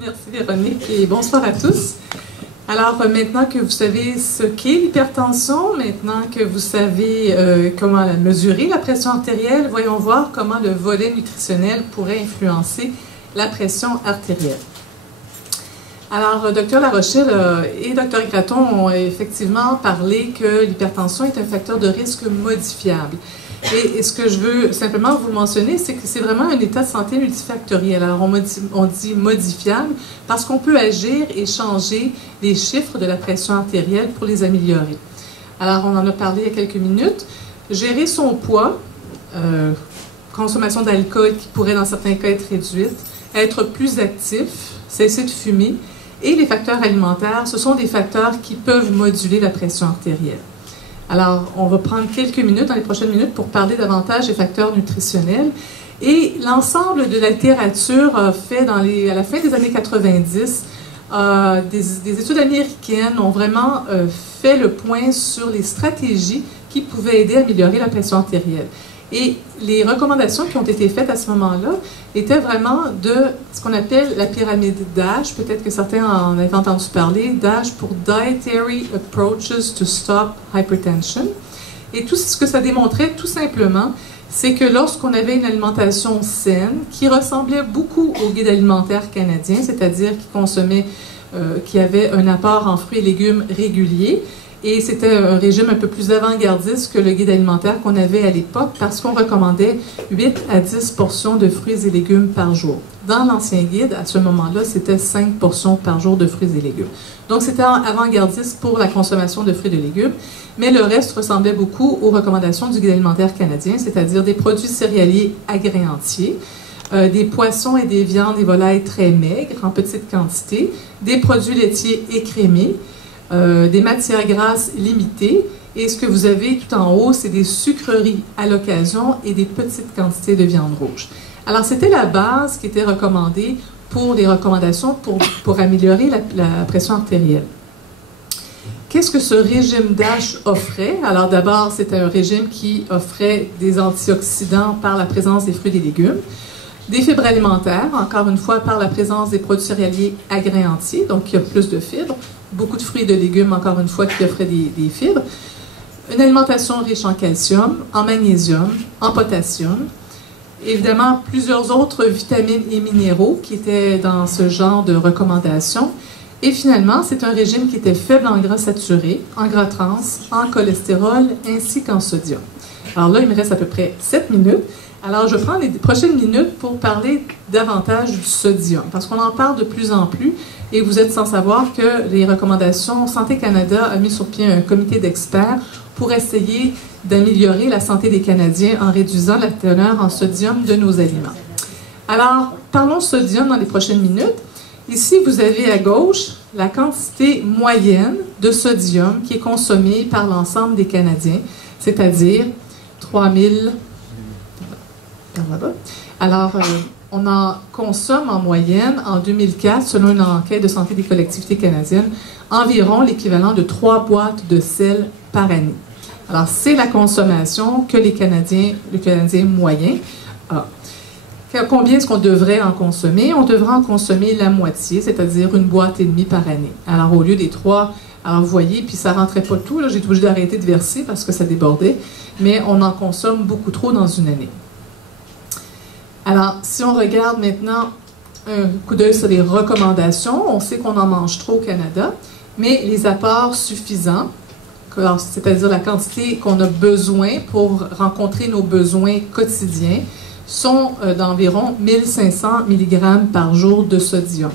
Merci Véronique et bonsoir à tous. Alors maintenant que vous savez ce qu'est l'hypertension, maintenant que vous savez comment la mesurer, la pression artérielle, voyons voir comment le volet nutritionnel pourrait influencer la pression artérielle. Alors, Dr Larochelle et Dr Gratton ont effectivement parlé que l'hypertension est un facteur de risque modifiable. Et ce que je veux simplement vous mentionner, c'est que c'est vraiment un état de santé multifactoriel. Alors, on dit modifiable parce qu'on peut agir et changer les chiffres de la pression artérielle pour les améliorer. Alors, on en a parlé il y a quelques minutes. Gérer son poids, consommation d'alcool qui pourrait dans certains cas être réduite, être plus actif, cesser de fumer, et les facteurs alimentaires, ce sont des facteurs qui peuvent moduler la pression artérielle. Alors, on va prendre quelques minutes, dans les prochaines minutes, pour parler davantage des facteurs nutritionnels. Et l'ensemble de la littérature a fait, à la fin des années 90, des études américaines ont vraiment fait le point sur les stratégies qui pouvaient aider à améliorer la pression artérielle. Et les recommandations qui ont été faites à ce moment-là étaient vraiment de ce qu'on appelle la pyramide DASH. Peut-être que certains en avaient entendu parler. DASH pour Dietary Approaches to Stop Hypertension. Et tout ce que ça démontrait, tout simplement, c'est que lorsqu'on avait une alimentation saine, qui ressemblait beaucoup au guide alimentaire canadien, c'est-à-dire qui avait un apport en fruits et légumes régulier, et c'était un régime un peu plus avant-gardiste que le guide alimentaire qu'on avait à l'époque parce qu'on recommandait 8 à 10 portions de fruits et légumes par jour. Dans l'ancien guide, à ce moment-là, c'était 5 portions par jour de fruits et légumes. Donc, c'était avant-gardiste pour la consommation de fruits et de légumes, mais le reste ressemblait beaucoup aux recommandations du guide alimentaire canadien, c'est-à-dire des produits céréaliers agréés entiers, des poissons et des viandes et volailles très maigres, en petite quantité, des produits laitiers écrémés, des matières grasses limitées, et ce que vous avez tout en haut, c'est des sucreries à l'occasion et des petites quantités de viande rouge. Alors, c'était la base qui était recommandée pour les recommandations pour améliorer la pression artérielle. Qu'est-ce que ce régime DASH offrait? Alors, d'abord, c'était un régime qui offrait des antioxydants par la présence des fruits et des légumes, des fibres alimentaires, encore une fois, par la présence des produits céréaliers agréés entiers, donc il y a plus de fibres, beaucoup de fruits et de légumes, encore une fois, qui offraient des fibres, une alimentation riche en calcium, en magnésium, en potassium, évidemment, plusieurs autres vitamines et minéraux qui étaient dans ce genre de recommandations. Et finalement, c'est un régime qui était faible en gras saturé, en gras trans, en cholestérol, ainsi qu'en sodium. Alors là, il me reste à peu près 7 minutes. Alors, je prends les prochaines minutes pour parler davantage du sodium, parce qu'on en parle de plus en plus, et vous êtes sans savoir que les recommandations, Santé Canada a mis sur pied un comité d'experts pour essayer d'améliorer la santé des Canadiens en réduisant la teneur en sodium de nos aliments. Alors, parlons sodium dans les prochaines minutes. Ici, vous avez à gauche la quantité moyenne de sodium qui est consommée par l'ensemble des Canadiens, c'est-à-dire 3000. Alors, on en consomme en moyenne, en 2004, selon une enquête de santé des collectivités canadiennes, environ l'équivalent de 3 boîtes de sel par année. Alors, c'est la consommation que le Canadien moyen a. Combien est-ce qu'on devrait en consommer? On devrait en consommer la moitié, c'est-à-dire une boîte et demie par année. Alors, au lieu des 3, alors vous voyez, puis ça ne rentrait pas tout, j'ai été obligée d'arrêter de verser parce que ça débordait, mais on en consomme beaucoup trop dans une année. Alors, si on regarde maintenant un coup d'œil sur les recommandations, on sait qu'on en mange trop au Canada, mais les apports suffisants, c'est-à-dire la quantité qu'on a besoin pour rencontrer nos besoins quotidiens, sont d'environ 1500 mg par jour de sodium.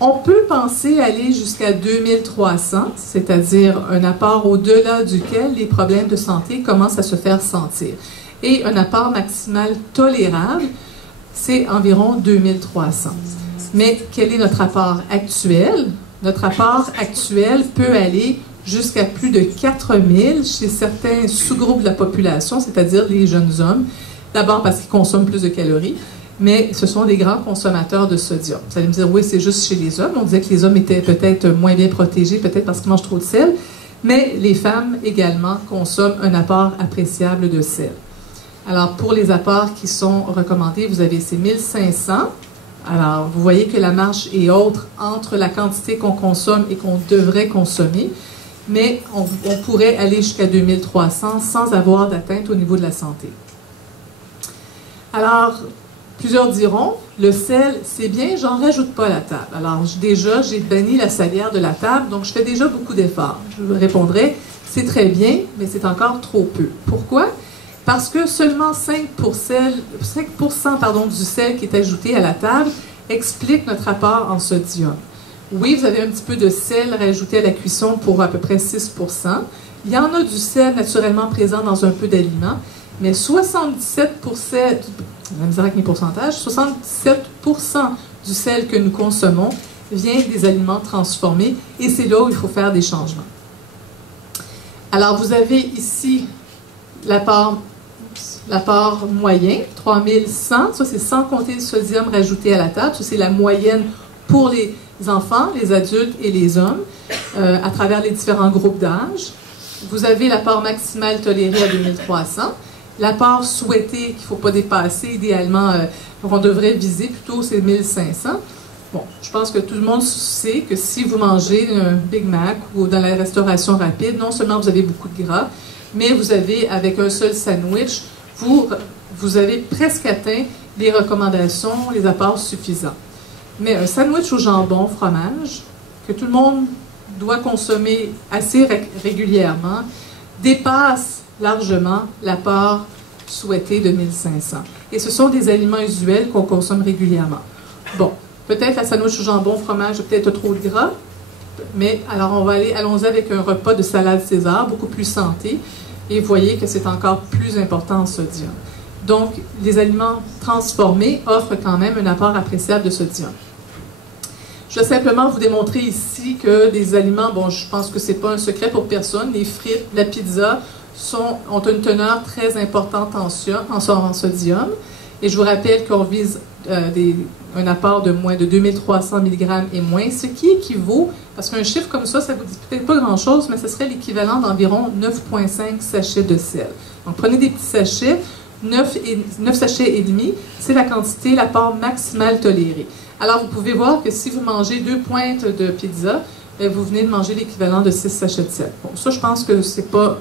On peut penser aller jusqu'à 2300, c'est-à-dire un apport au-delà duquel les problèmes de santé commencent à se faire sentir. Et un apport maximal tolérable, c'est environ 2300. Mais quel est notre apport actuel? Notre apport actuel peut aller jusqu'à plus de 4000 chez certains sous-groupes de la population, c'est-à-dire les jeunes hommes. D'abord parce qu'ils consomment plus de calories, mais ce sont des grands consommateurs de sodium. Vous allez me dire, oui, c'est juste chez les hommes. On disait que les hommes étaient peut-être moins bien protégés, peut-être parce qu'ils mangent trop de sel, mais les femmes également consomment un apport appréciable de sel. Alors, pour les apports qui sont recommandés, vous avez ces 1500 Alors, vous voyez que la marge est haute entre la quantité qu'on consomme et qu'on devrait consommer, mais on pourrait aller jusqu'à 2300 sans avoir d'atteinte au niveau de la santé. Alors, plusieurs diront, le sel, c'est bien, j'en rajoute pas à la table. Alors, déjà, j'ai banni la salière de la table, donc je fais déjà beaucoup d'efforts. Je vous répondrai, c'est très bien, mais c'est encore trop peu. Pourquoi? Parce que seulement 5% du sel qui est ajouté à la table explique notre apport en sodium. Oui, vous avez un petit peu de sel rajouté à la cuisson pour à peu près 6%. Il y en a du sel naturellement présent dans un peu d'aliments, mais 77%, la misère avec mes pourcentages, 77% du sel que nous consommons vient des aliments transformés et c'est là où il faut faire des changements. Alors, vous avez ici l'apport moyen, 3100, ça c'est sans compter le sodium rajouté à la table, ça c'est la moyenne pour les enfants, les adultes et les hommes, à travers les différents groupes d'âge. Vous avez l'apport maximal toléré à 2300, l'apport souhaité qu'il ne faut pas dépasser, idéalement, qu'on devrait viser plutôt, c'est 1500. Bon, je pense que tout le monde sait que si vous mangez un Big Mac ou dans la restauration rapide, non seulement vous avez beaucoup de gras, mais vous avez, avec un seul sandwich, vous avez presque atteint les recommandations, les apports suffisants. Mais un sandwich au jambon, fromage, que tout le monde doit consommer assez régulièrement, dépasse largement l'apport souhaité de 1500. Et ce sont des aliments usuels qu'on consomme régulièrement. Bon, peut-être la sandwich au jambon, fromage, peut-être trop de gras, mais alors allons-y avec un repas de salade César, beaucoup plus santé, et vous voyez que c'est encore plus important en sodium. Donc, les aliments transformés offrent quand même un apport appréciable de sodium. Je vais simplement vous démontrer ici que des aliments, bon, je pense que ce n'est pas un secret pour personne, les frites, la pizza ont une teneur très importante en sodium. Et je vous rappelle qu'on vise un apport de moins de 2300 mg et moins, ce qui équivaut, parce qu'un chiffre comme ça ne vous dit peut-être pas grand-chose, mais ce serait l'équivalent d'environ 9,5 sachets de sel. Donc, prenez des petits sachets, 9 sachets et demi, c'est la quantité, l'apport maximal toléré. Alors, vous pouvez voir que si vous mangez 2 pointes de pizza, vous venez de manger l'équivalent de 6 sachets de sel. Bon, ça, je pense que c'est pas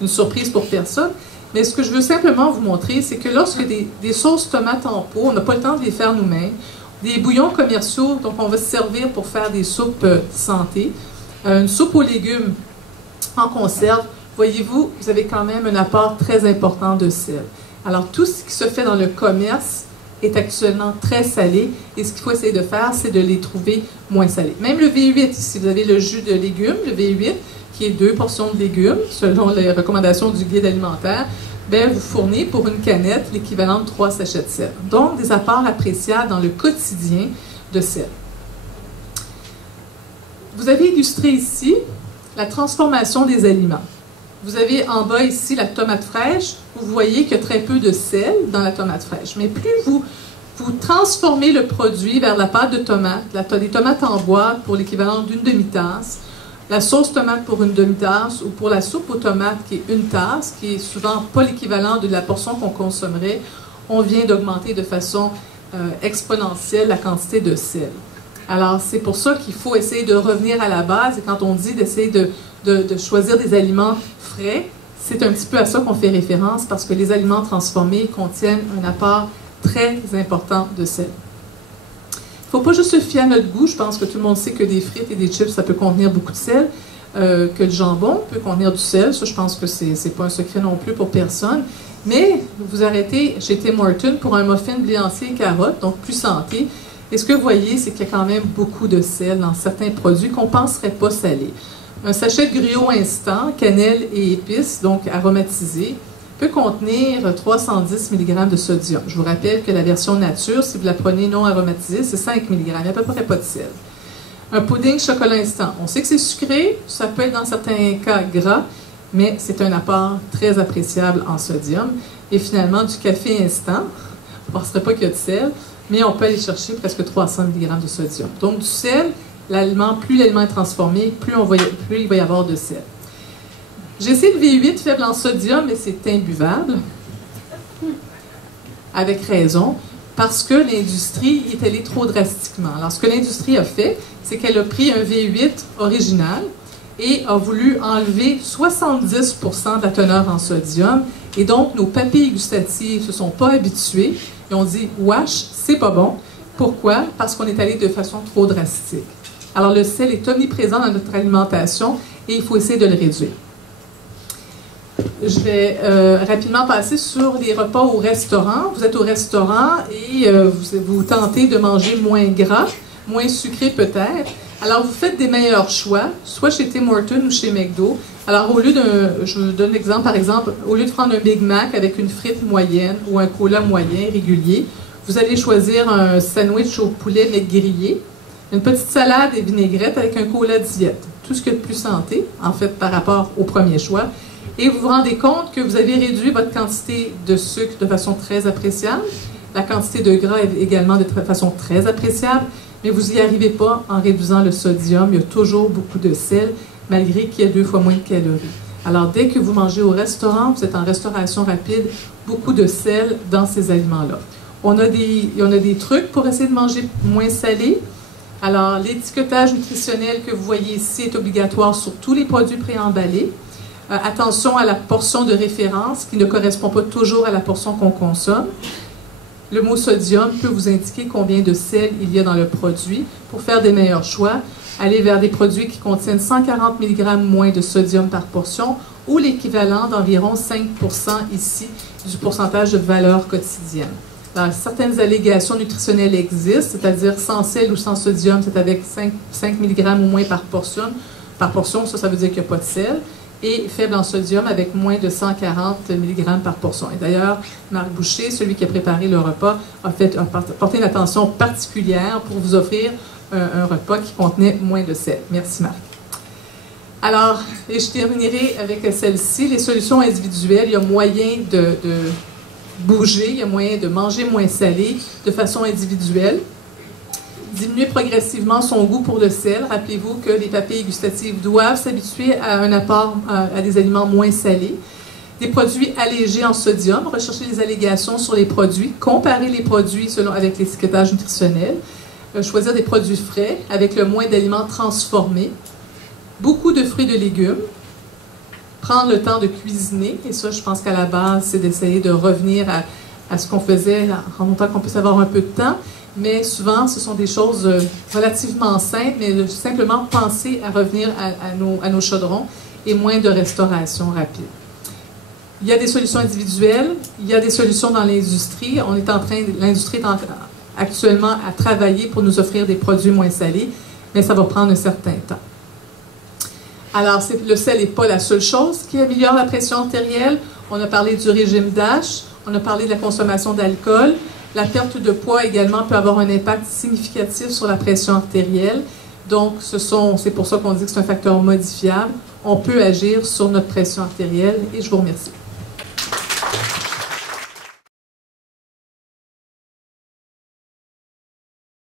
une surprise pour personne. Mais ce que je veux simplement vous montrer, c'est que lorsque des sauces tomates en pot, on n'a pas le temps de les faire nous-mêmes, des bouillons commerciaux, donc on va se servir pour faire des soupes santé, une soupe aux légumes en conserve, voyez-vous, vous avez quand même un apport très important de sel. Alors, tout ce qui se fait dans le commerce est actuellement très salé, et ce qu'il faut essayer de faire, c'est de les trouver moins salés. Même le V8, si vous avez le jus de légumes, le V8, qui est 2 portions de légumes, selon les recommandations du guide alimentaire, bien, vous fournit pour une canette l'équivalent de 3 sachets de sel. Donc, des apports appréciables dans le quotidien de sel. Vous avez illustré ici la transformation des aliments. Vous avez en bas ici la tomate fraîche. Vous voyez qu'il y a très peu de sel dans la tomate fraîche. Mais plus vous transformez le produit vers la pâte de tomate, des tomates en boîte pour l'équivalent d'une demi-tasse, la sauce tomate pour une demi-tasse ou pour la soupe aux tomates qui est une tasse, qui est souvent pas l'équivalent de la portion qu'on consommerait, on vient d'augmenter de façon exponentielle la quantité de sel. Alors, c'est pour ça qu'il faut essayer de revenir à la base, et quand on dit d'essayer de choisir des aliments frais, c'est un petit peu à ça qu'on fait référence, parce que les aliments transformés contiennent un apport très important de sel. Il ne faut pas juste se fier à notre goût. Je pense que tout le monde sait que des frites et des chips, ça peut contenir beaucoup de sel, que le jambon peut contenir du sel. Ça, je pense que ce n'est pas un secret non plus pour personne. Mais vous arrêtez chez Tim Hortons pour un muffin blé entier et carottes, donc plus santé. Et ce que vous voyez, c'est qu'il y a quand même beaucoup de sel dans certains produits qu'on ne penserait pas salés. Un sachet de gruau instant, cannelle et épices, donc aromatisé, peut contenir 310 mg de sodium. Je vous rappelle que la version nature, si vous la prenez non aromatisée, c'est 5 mg. Il n'y a à peu près pas de sel. Un pudding chocolat instant. On sait que c'est sucré, ça peut être dans certains cas gras, mais c'est un apport très appréciable en sodium. Et finalement, du café instant, on ne penserait pas qu'il y a de sel, mais on peut aller chercher presque 300 mg de sodium. Donc du sel, plus l'aliment est transformé, plus il va y avoir de sel. J'ai essayé le V8 faible en sodium, mais c'est imbuvable. Avec raison. parce que l'industrie est allée trop drastiquement. Alors, ce que l'industrie a fait, c'est qu'elle a pris un V8 original et a voulu enlever 70% de la teneur en sodium. Et donc, nos papilles gustatives ne se sont pas habituées et ont dit « Wesh, c'est pas bon ». Pourquoi? Parce qu'on est allé de façon trop drastique. Alors, le sel est omniprésent dans notre alimentation et il faut essayer de le réduire. Je vais rapidement passer sur les repas au restaurant. Vous êtes au restaurant et vous tentez de manger moins gras, moins sucré peut-être. Alors, vous faites des meilleurs choix, soit chez Tim Hortons ou chez McDo. Alors, je vous donne l'exemple, par exemple, au lieu de prendre un Big Mac avec une frite moyenne ou un cola moyen régulier, vous allez choisir un sandwich au poulet mais grillé, une petite salade et vinaigrette avec un cola diète. Tout ce qu'il y a de plus santé, en fait, par rapport au premier choix. Et vous vous rendez compte que vous avez réduit votre quantité de sucre de façon très appréciable, la quantité de gras également de façon très appréciable, mais vous n'y arrivez pas en réduisant le sodium. Il y a toujours beaucoup de sel, malgré qu'il y a 2 fois moins de calories. Alors, dès que vous mangez au restaurant, vous êtes en restauration rapide, beaucoup de sel dans ces aliments-là. On a des trucs pour essayer de manger moins salé. Alors, l'étiquetage nutritionnel que vous voyez ici est obligatoire sur tous les produits préemballés. Attention à la portion de référence qui ne correspond pas toujours à la portion qu'on consomme. Le mot sodium peut vous indiquer combien de sel il y a dans le produit. Pour faire des meilleurs choix, allez vers des produits qui contiennent 140 mg moins de sodium par portion ou l'équivalent d'environ 5% ici du pourcentage de valeur quotidienne. Alors, certaines allégations nutritionnelles existent, c'est-à-dire sans sel ou sans sodium, c'est avec 5 mg ou moins par portion. Par portion, ça veut dire qu'il n'y a pas de sel. Et faible en sodium avec moins de 140 mg par portion. Et d'ailleurs, Marc Boucher, celui qui a préparé le repas, a porté une attention particulière pour vous offrir un repas qui contenait moins de sel. Merci Marc. Alors, et je terminerai avec celle-ci, les solutions individuelles. Il y a moyen de bouger, il y a moyen de manger moins salé de façon individuelle. Diminuer progressivement son goût pour le sel. Rappelez-vous que les papilles gustatives doivent s'habituer à un apport à des aliments moins salés. Des produits allégés en sodium. Rechercher les allégations sur les produits. Comparer les produits avec l'étiquetage nutritionnel. Choisir des produits frais avec le moins d'aliments transformés. Beaucoup de fruits et de légumes. Prendre le temps de cuisiner. Et ça, je pense qu'à la base, c'est d'essayer de revenir à ce qu'on faisait en autant qu'on puisse avoir un peu de temps. Mais souvent, ce sont des choses relativement simples, mais simplement penser à revenir à nos chaudrons et moins de restauration rapide. Il y a des solutions individuelles, il y a des solutions dans l'industrie. L'industrie est actuellement à travailler pour nous offrir des produits moins salés, mais ça va prendre un certain temps. Alors, le sel n'est pas la seule chose qui améliore la pression artérielle. On a parlé du régime DASH, on a parlé de la consommation d'alcool. La perte de poids également peut avoir un impact significatif sur la pression artérielle. Donc, c'est pour ça qu'on dit que c'est un facteur modifiable. On peut agir sur notre pression artérielle et je vous remercie.